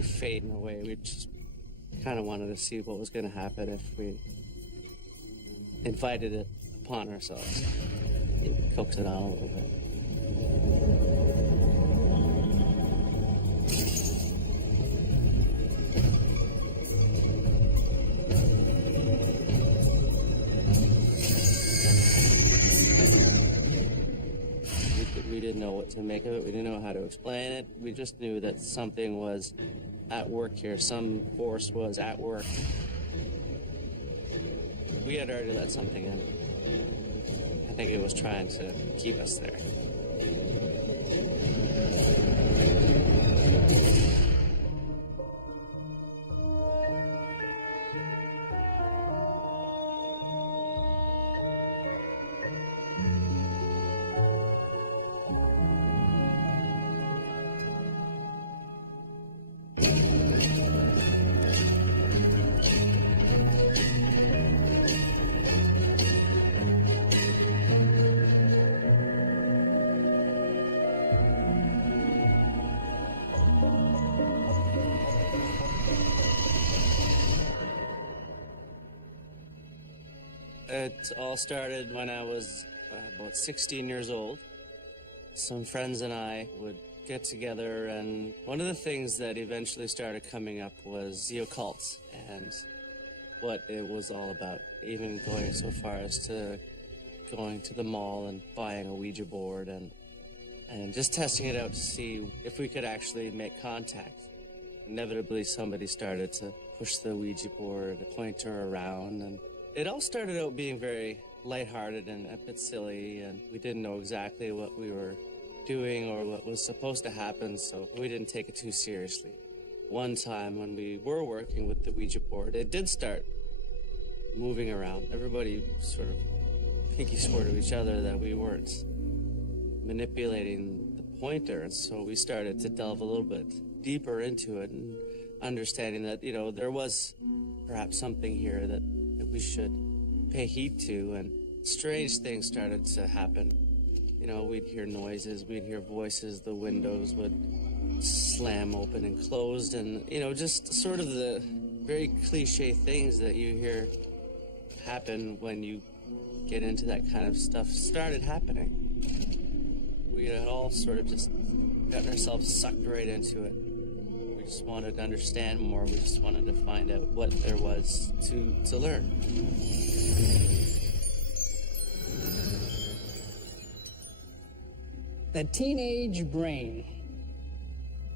tempting fate in a way. We just kind of wanted to see what was going to happen if we invited it upon ourselves. Maybe coax it on a little bit. We didn't know what to make of it. We didn't know how to explain it. We just knew that something was at work here. Some force was at work. We had already let something in. I think it was trying to keep us there. It all started when I was about 16 years old. Some friends and I would get together, and one of the things that eventually started coming up was the occult and what it was all about. Even going so far as to going to the mall and buying a Ouija board and just testing it out to see if we could actually make contact. Inevitably, somebody started to push the Ouija board, point her around, and it all started out being very lighthearted and a bit silly, and we didn't know exactly what we were doing or what was supposed to happen, so we didn't take it too seriously. One time when we were working with the Ouija board, it did start moving around. Everybody sort of pinky swore to each other that we weren't manipulating the pointer, and so we started to delve a little bit deeper into it and understanding that, you know, there was perhaps something here that we should pay heed to, and strange things started to happen. You know, we'd hear noises, we'd hear voices, the windows would slam open and closed, and, you know, just sort of the very cliche things that you hear happen when you get into that kind of stuff started happening. We had all sort of just gotten ourselves sucked right into it. We just wanted to understand more. We just wanted to find out what there was to learn. The teenage brain.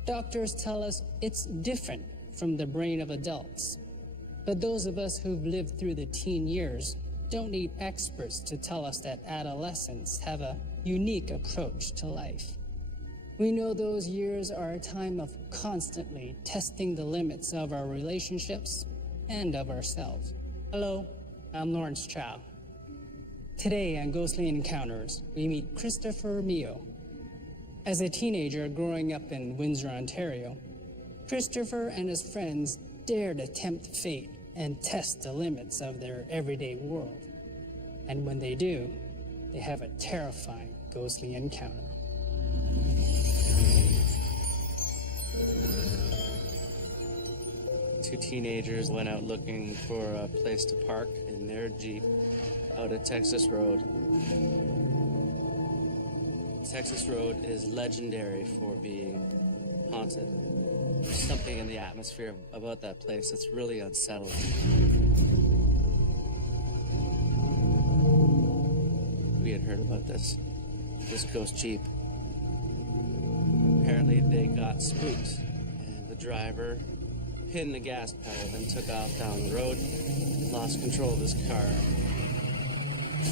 Doctors tell us it's different from the brain of adults. But those of us who've lived through the teen years don't need experts to tell us that adolescents have a unique approach to life. We know those years are a time of constantly testing the limits of our relationships and of ourselves. Hello, I'm Lawrence Chow. Today on Ghostly Encounters, we meet Christopher Mio. As a teenager growing up in Windsor, Ontario, Christopher and his friends dare to tempt fate and test the limits of their everyday world. And when they do, they have a terrifying ghostly encounter. Two teenagers went out looking for a place to park in their Jeep out at Texas Road. Texas Road is legendary for being haunted. There's something in the atmosphere about that place that's really unsettling. We had heard about this ghost Jeep. Apparently they got spooked, and the driver pinned the gas pedal and took off down the road, lost control of his car,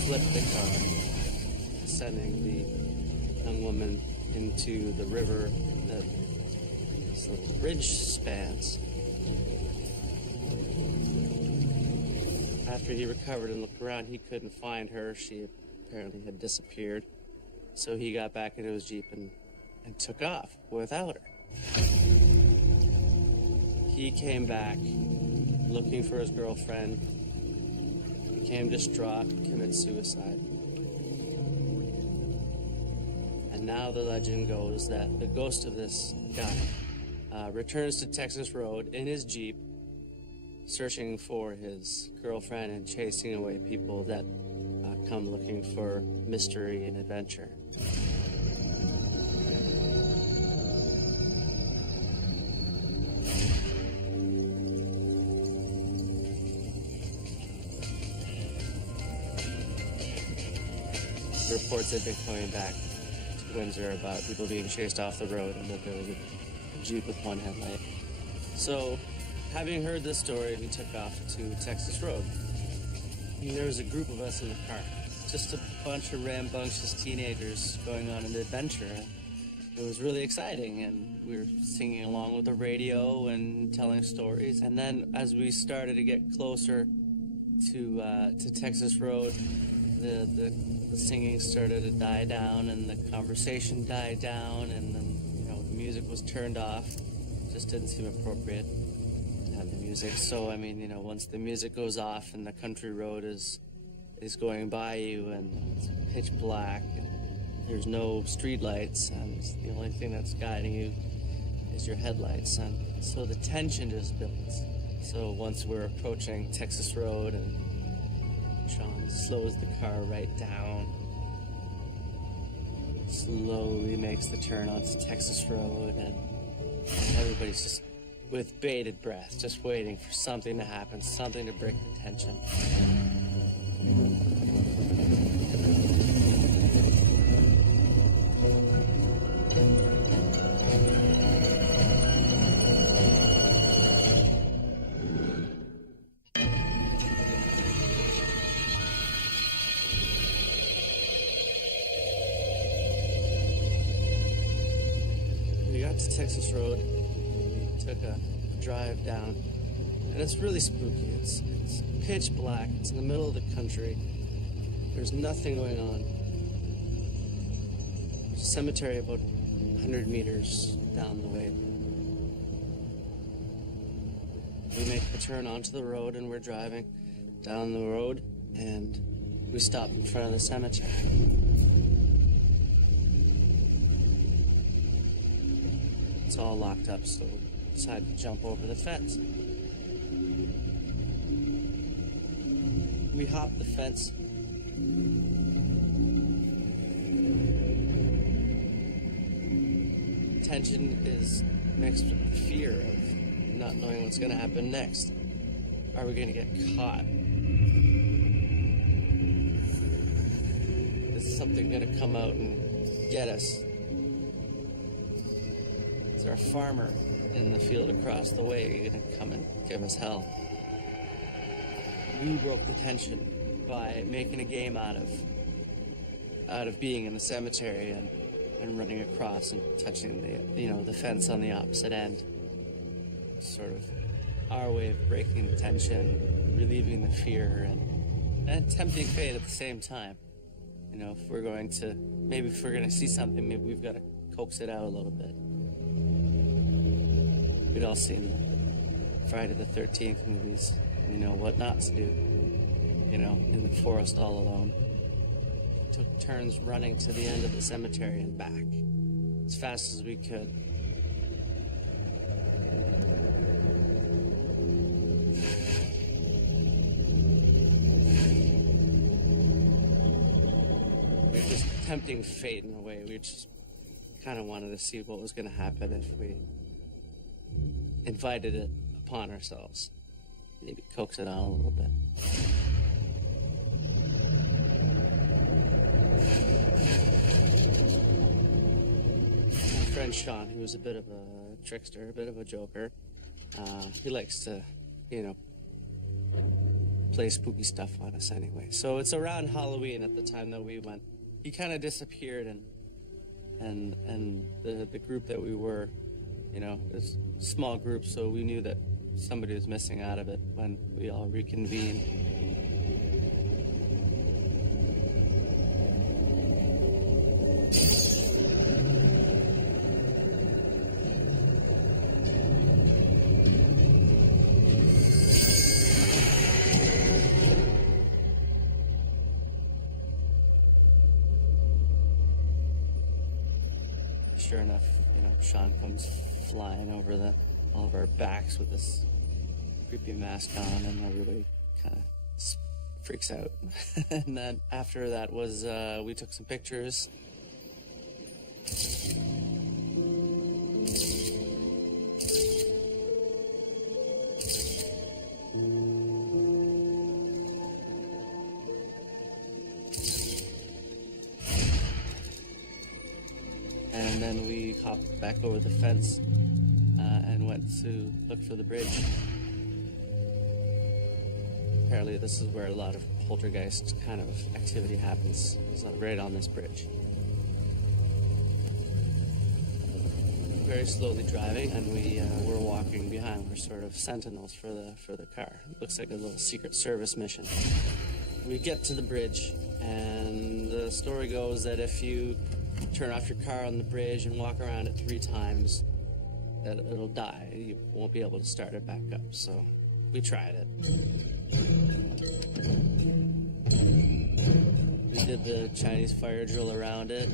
flipped the car, sending the young woman into the river that the bridge spans. After he recovered and looked around, he couldn't find her. She apparently had disappeared. So he got back into his Jeep and took off without her. He came back looking for his girlfriend, became distraught, committed suicide. And now the legend goes that the ghost of this guy returns to Texas Road in his Jeep, searching for his girlfriend and chasing away people that come looking for mystery and adventure. Reports had been coming back to Windsor about people being chased off the road and that there was a Jeep with one headlight. So, having heard this story, we took off to Texas Road. And there was a group of us in the car, just a bunch of rambunctious teenagers going on an adventure. It was really exciting, and we were singing along with the radio and telling stories. And then, as we started to get closer to Texas Road, the singing started to die down, and the conversation died down, and then the music was turned off. It just didn't seem appropriate to have the music. So I mean, once the music goes off and the country road is going by you and it's pitch black, and there's no street lights, and the only thing that's guiding you is your headlights, and so the tension just builds. So once we're approaching Texas Road and Sean slows the car right down, slowly makes the turn onto Texas Road, and everybody's just with bated breath, just waiting for something to happen, something to break the tension. To Texas Road, we took a drive down, and it's really spooky. It's pitch black. It's in the middle of the country. There's nothing going on. There's a cemetery about 100 meters down the way. We make the turn onto the road, and we're driving down the road, and we stop in front of the cemetery. It's all locked up, so we decided to jump over the fence. We hop the fence. Tension is mixed with the fear of not knowing what's going to happen next. Are we going to get caught? Is something going to come out and get us? Is there a farmer in the field across the way going to come and give us hell? We broke the tension by making a game out of being in the cemetery and running across and touching the fence on the opposite end. Sort of our way of breaking the tension, relieving the fear, and tempting fate at the same time. If we're going to see something, maybe we've got to coax it out a little bit. We'd all seen the Friday the 13th movies. We know what not to do, in the forest all alone. We took turns running to the end of the cemetery and back as fast as we could. We were just tempting fate in a way. We just kind of wanted to see what was going to happen if we invited it upon ourselves. Maybe coax it on a little bit. My friend Sean, he was a bit of a trickster, a bit of a joker. He likes to, play spooky stuff on us anyway. So it's around Halloween at the time that we went. He kind of disappeared, and the group that we were, it's a small group, so we knew that somebody was missing out of it when we all reconvened. Sure enough, Sean comes flying over all of our backs with this creepy mask on, and everybody kind of freaks out. And then after that was, we took some pictures. And then we hopped back over the fence and went to look for the bridge. Apparently this is where a lot of poltergeist kind of activity happens. It's right on this bridge. Very slowly driving, and we're walking behind. We're sort of sentinels for the car. It looks like a little Secret Service mission. We get to the bridge, and the story goes that if you turn off your car on the bridge and walk around it 3 times, that it'll die. You won't be able to start it back up. So we tried it. We did the Chinese fire drill around it.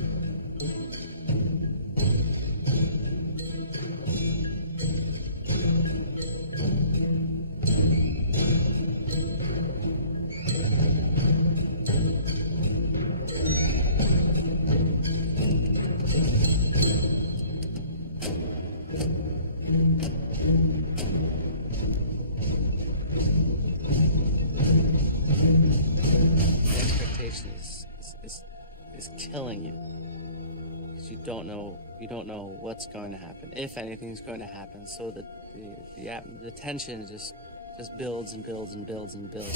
Is killing you, because you don't know what's going to happen, if anything's going to happen. So that the tension just builds and builds and builds and builds.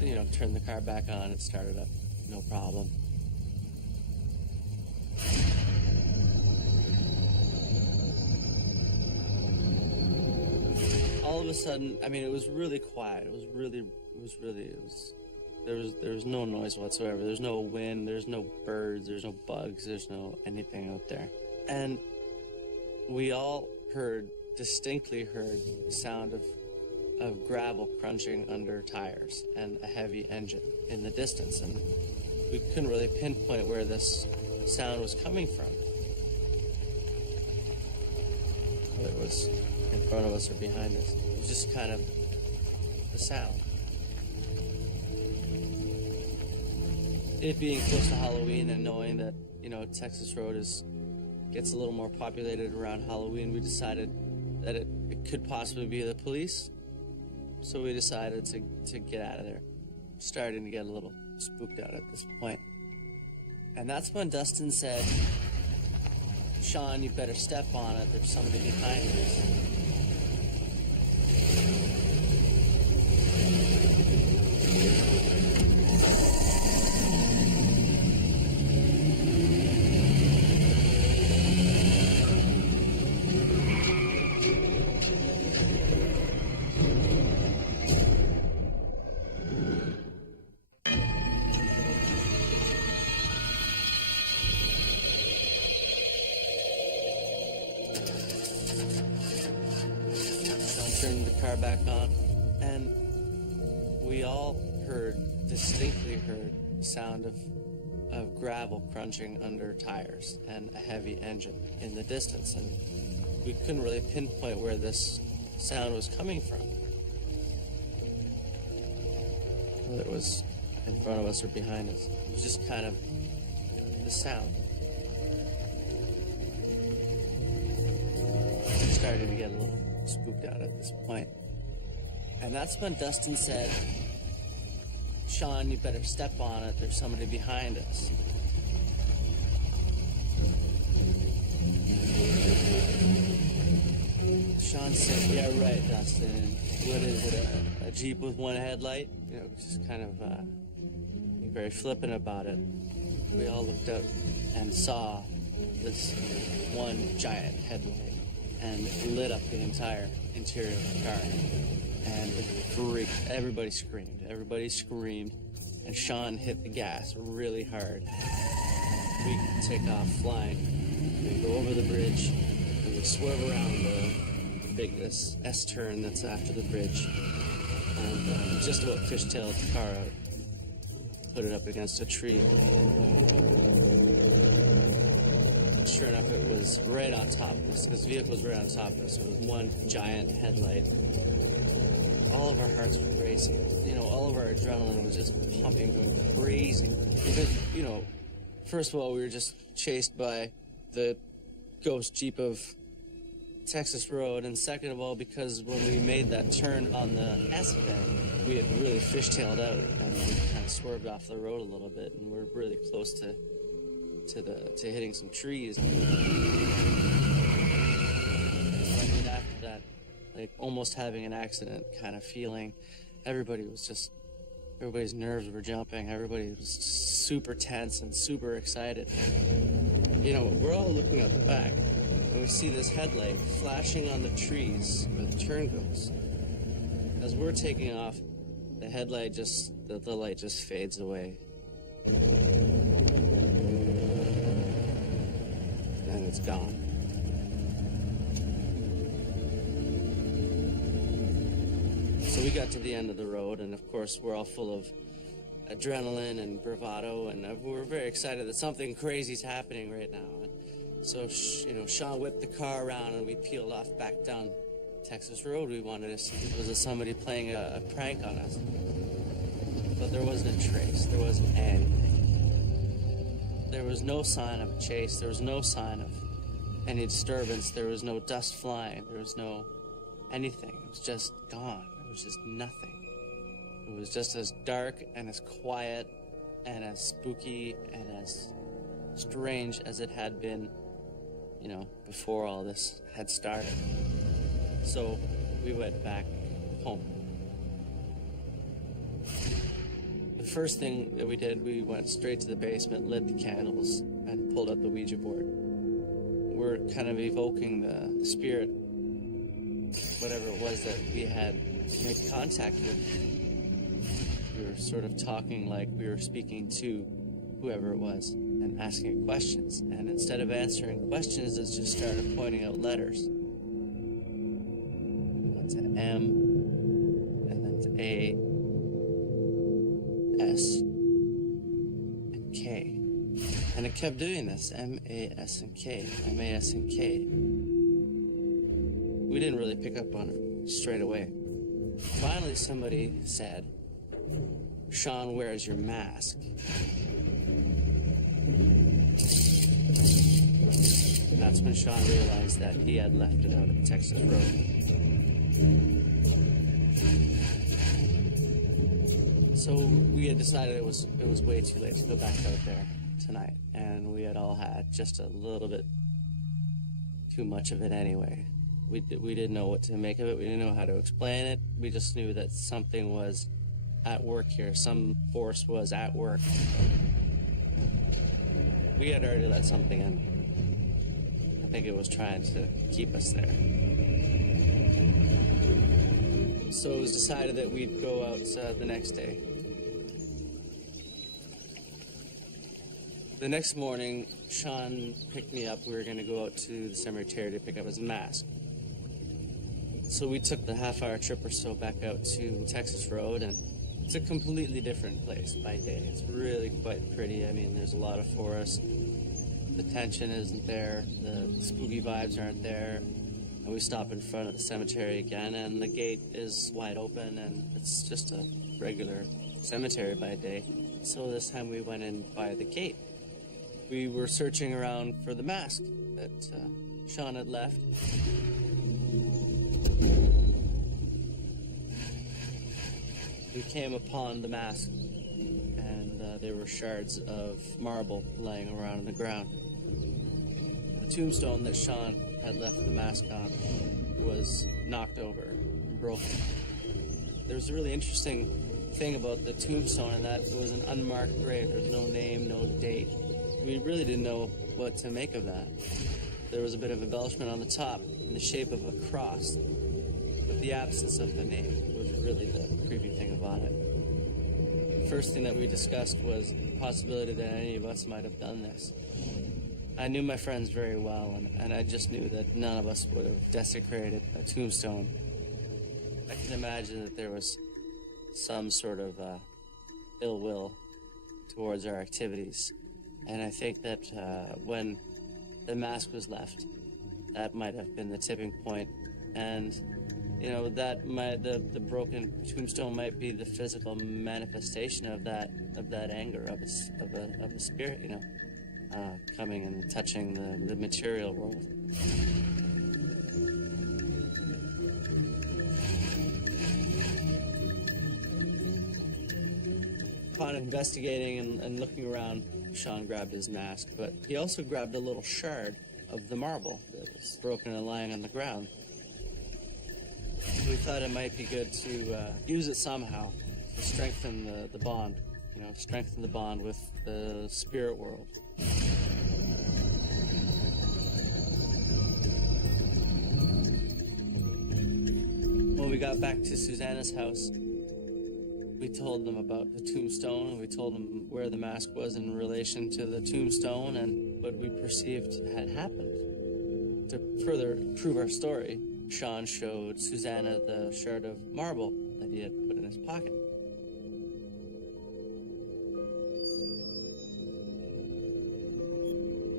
You know, turn the car back on, it started up, no problem. All of a sudden, I mean, it was really quiet. There was no noise whatsoever. There's no wind, there's no birds, there's no bugs, there's no anything out there. And we all distinctly heard the sound of gravel crunching under tires and a heavy engine in the distance. And we couldn't really pinpoint where this sound was coming from. Whether it was in front of us or behind us. It was just kind of the sound. It being close to Halloween and knowing that, you know, Texas Road gets a little more populated around Halloween, we decided that it could possibly be the police. So we decided to get out of there. Starting to get a little spooked out at this point. And that's when Dustin said, "Sean, you better step on it. There's somebody behind us." Turned the car back on, and we all distinctly heard the sound of gravel crunching under tires and a heavy engine in the distance, and we couldn't really pinpoint where this sound was coming from. Whether it was in front of us or behind us. It was just kind of the sound. Starting to get a little spooked out at this point. And that's when Dustin said, "Sean, you better step on it. There's somebody behind us." Sean said, "Yeah, right, Dustin. What is it, a Jeep with one headlight?" You know, just kind of very flippant about it. We all looked up and saw this one giant headlight, and it lit up the entire interior of the car. And it freaked. Everybody screamed. And Sean hit the gas really hard. We take off flying. We go over the bridge, and we swerve around the this S-turn that's after the bridge. And just about fishtailed the car out. Put it up against a tree. Sure enough, it was right on top of us. This vehicle was right on top of us. It was one giant headlight. All of our hearts were racing. You know, all of our adrenaline was just pumping, going crazy. Because, you know, first of all, we were just chased by the ghost Jeep of Texas Road, and second of all, because when we made that turn on the S-bend, we had really fishtailed out, and we kind of swerved off the road a little bit, and we're really close to hitting some trees. I mean, after that, like almost having an accident kind of feeling, everybody's nerves were jumping. Everybody was super tense and super excited. You know, we're all looking out the back, and we see this headlight flashing on the trees where the turn goes. As we're taking off, the headlight the light just fades away. And it's gone. So we got to the end of the road, and of course we're all full of adrenaline and bravado, and we're very excited that something crazy's happening right now. And so, you know, Sean whipped the car around, and we peeled off back down Texas Road. We wanted to see, was it somebody playing a prank on us? But there wasn't a trace. There wasn't anything. There was no sign of a chase. There was no sign of any disturbance. There was no dust flying. There was no anything. It was just gone. It was just nothing. It was just as dark and as quiet and as spooky and as strange as it had been, you know, before all this had started. So we went back home. The first thing that we did, we went straight to the basement, lit the candles, and pulled out the Ouija board. We're kind of evoking the spirit, whatever it was that we had made contact with. We were sort of talking like we were speaking to whoever it was and asking questions. And instead of answering questions, it just started pointing out letters. We went to M, and then to A, S, and K. And it kept doing this, M, A, S, and K, M, A, S, and K. We didn't really pick up on it straight away. Finally, somebody said, "Sean, where's your mask?" And that's when Sean realized that he had left it out at Texas Road. So we had decided it was way too late to go back out there tonight, and we had all had just a little bit too much of it anyway. We didn't know what to make of it. We didn't know how to explain it. We just knew that something was at work here. Some force was at work. We had already let something in. I think it was trying to keep us there. So it was decided that we'd go out the next day. The next morning, Sean picked me up. We were going to go out to the cemetery to pick up his mask. So we took the half-hour trip or so back out to Texas Road, and it's a completely different place by day. It's really quite pretty. I mean, there's a lot of forest. The tension isn't there. The spooky vibes aren't there. And we stop in front of the cemetery again, and the gate is wide open, and it's just a regular cemetery by day. So this time we went in by the gate. We were searching around for the mask that Sean had left. We came upon the mask, and there were shards of marble laying around on the ground. The tombstone that Sean had left the mask on was knocked over and broken. There was a really interesting thing about the tombstone, and that it was an unmarked grave. There was no name, no date. We really didn't know what to make of that. There was a bit of embellishment on the top in the shape of a cross, but the absence of the name was really the creepy thing about it. The first thing that we discussed was the possibility that any of us might have done this. I knew my friends very well, and I just knew that none of us would have desecrated a tombstone. I can imagine that there was some sort of ill will towards our activities. And I think that when the mask was left, that might have been the tipping point. And, you know, the broken tombstone might be the physical manifestation of that anger of a spirit, you know, coming and touching the material world. Upon investigating and looking around, Sean grabbed his mask, but he also grabbed a little shard of the marble that was broken and lying on the ground. We thought it might be good to use it somehow to strengthen the bond, you know, strengthen the bond with the spirit world. When we got back to Susanna's house, we told them about the tombstone, and we told them where the mask was in relation to the tombstone and what we perceived had happened. To further prove our story, Sean showed Susanna the shard of marble that he had put in his pocket.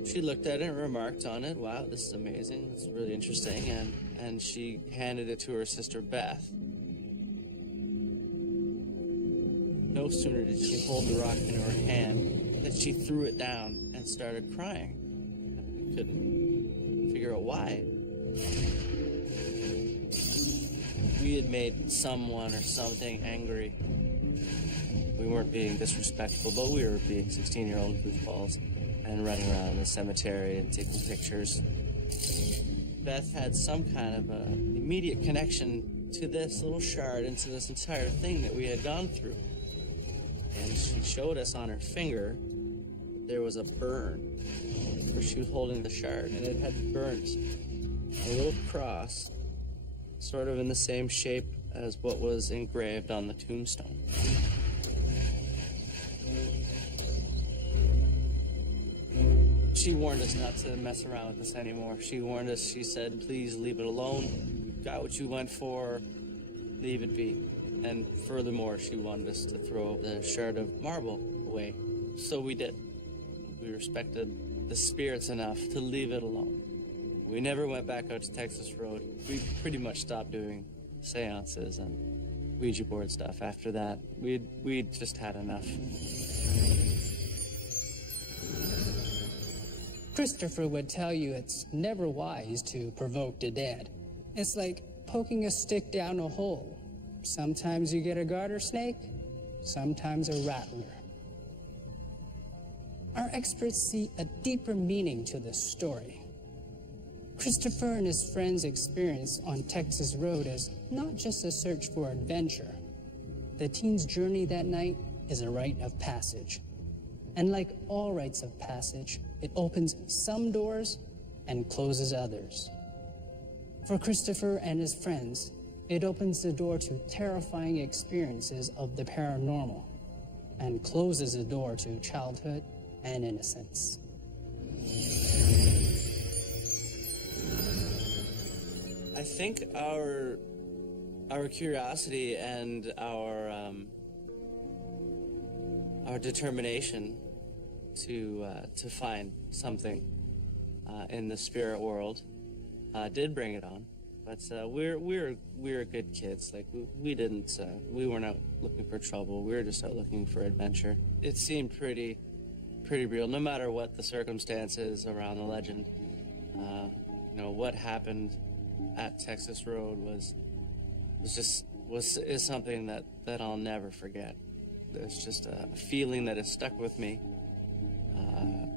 She looked at it and remarked on it, "Wow, this is amazing, it's really interesting," and she handed it to her sister Beth. No sooner did she hold the rock in her hand than she threw it down and started crying. We couldn't figure out why. We had made someone or something angry. We weren't being disrespectful, but we were being 16-year-old goofballs and running around the cemetery and taking pictures. Beth had some kind of an immediate connection to this little shard and to this entire thing that we had gone through. And she showed us on her finger that there was a burn where she was holding the shard, and it had burnt a little cross, sort of in the same shape as what was engraved on the tombstone. She warned us not to mess around with this anymore. She warned us, she said, "Please leave it alone. You got what you went for, leave it be." And furthermore, she wanted us to throw the shard of marble away. So we did. We respected the spirits enough to leave it alone. We never went back out to Texas Road. We pretty much stopped doing seances and Ouija board stuff after that. We'd just had enough. Christopher would tell you it's never wise to provoke the dead. It's like poking a stick down a hole. Sometimes you get a garter snake, sometimes a rattler. Our experts see a deeper meaning to this story. Christopher and his friends' experience on Texas Road is not just a search for adventure. The teen's journey that night is a rite of passage. And like all rites of passage, it opens some doors and closes others. For Christopher and his friends, it opens the door to terrifying experiences of the paranormal and closes the door to childhood and innocence. I think our curiosity and our determination to find something in the spirit world did bring it on. But we're good kids. Like we weren't out looking for trouble. We were just out looking for adventure. It seemed pretty real, no matter what the circumstances around the legend. You know, what happened at Texas Road is something that I'll never forget. It's just a feeling that has stuck with me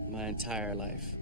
my entire life.